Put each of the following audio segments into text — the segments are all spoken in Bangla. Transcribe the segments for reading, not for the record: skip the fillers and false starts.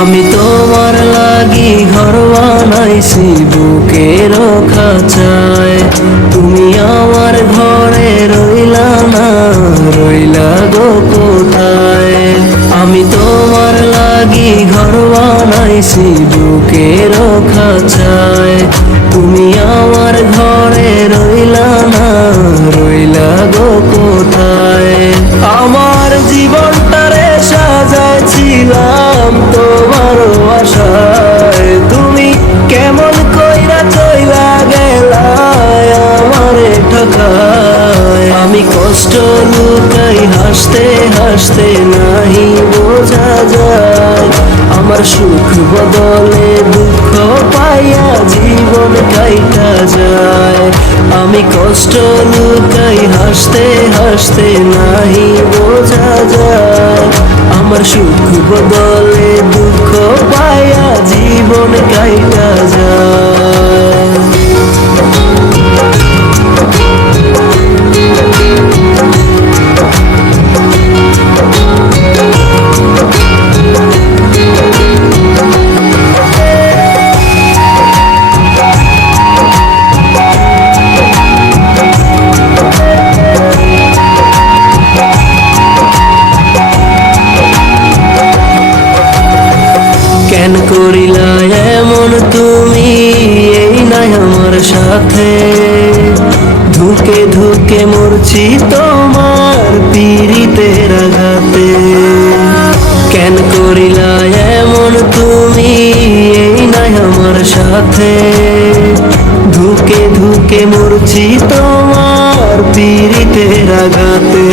আমি তোমার লাগি ঘর বানাইছি বুকের খাঁচায়, তুমি আমার ঘরে রইলা না, রইলা গো কোথায়। আমি তোমার লাগি ঘর বানাইছি বুকের খাঁচায়, তুমি আমার ঘরে রইলা না, রইলা গো কোথায়। আমার জীবনটারে সাজাইছিলাম তোমার আশায়, তুমি কেমন কইরা চইলা গেলা আমারে ঠকায়। আমি কষ্ট লুকাই হাসতে হাসতে নাহি বোঝা যায়, আমার সুখ বদলে দুঃখ পাইয়া জীবন কাইটা যায়। আমি কষ্ট লুকাই হাসতে হাসতে নাহি বোঝা যায়, আমার সুখ বদলে দুঃখ পাইয়া জীবন কাইটা যায়। কেন করিলা এমন তুমি এই নাই আমার সাথে, ধুকে ধুকে মরছি তোমার পীড়িতের আঘাতে। কেন করিলা এমন তুমি এই নাই আমার সাথে, ধুকে ধুকে মরছি তোমার পীড়িতের আঘাতে।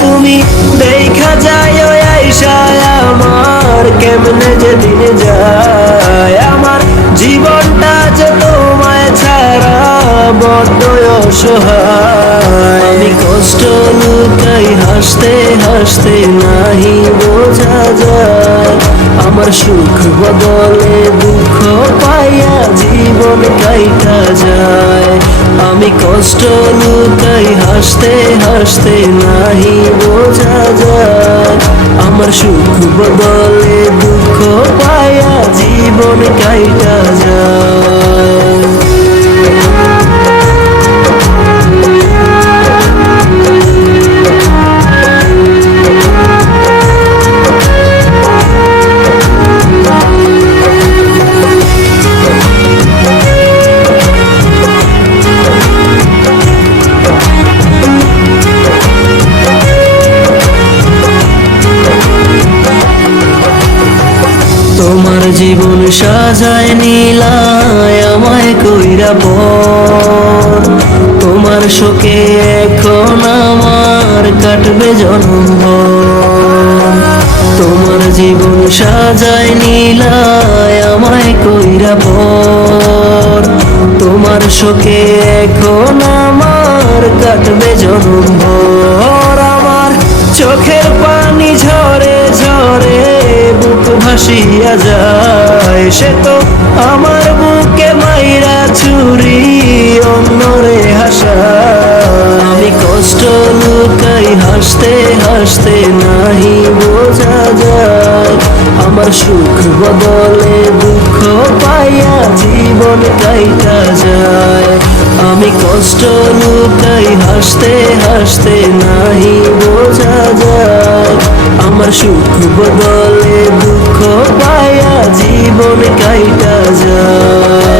তুমি দেখা যায় আইসায় আমার কেমনে যেদিন যায়, আমার জীবনটা যে তোমায় ছাড়া বড্ড অসহায়। আমি কষ্ট লুকাই হাসতে হাসতে নাহি বোঝা যায়, আমার সুখ বদলে দুঃখ পাইয়া জীবন কাইটা যায়। আমি কষ্ট লুকাই হাসতে হাসতে নাহি বোঝা যায়, আমার সুখ বদলে দুঃখ পাইয়া জীবন কাইটা যায়। তোমার জীবন সাজায় নীলায় আমায় কইরা পর, তোমার শোকে এখন আমার কাটবে জনমভর। তোমার জীবন সাজায় নীলায় আমায় কইরা পর, তোমার শোকে এখন আমার কাটবে জনমভর। আমার চোখের পানি ঝরে ঝরে বুক ভাসিয়া যায়, সে তো আমার বুকে মাইরা ছুরি অন্যরে হাসায়। আমি কষ্ট লুকাই হাসতে হাসতে নাহি বোঝা যায়, আমার সুখ বদলে দুঃখ পাইয়া জীবন কাইটা যায়। আমি কষ্ট লুকাই হাসতে হাসতে নাহি বোঝা যায়, আমার সুখ বদলে দুঃখ পাইয়া জীবন কাইটা যায়।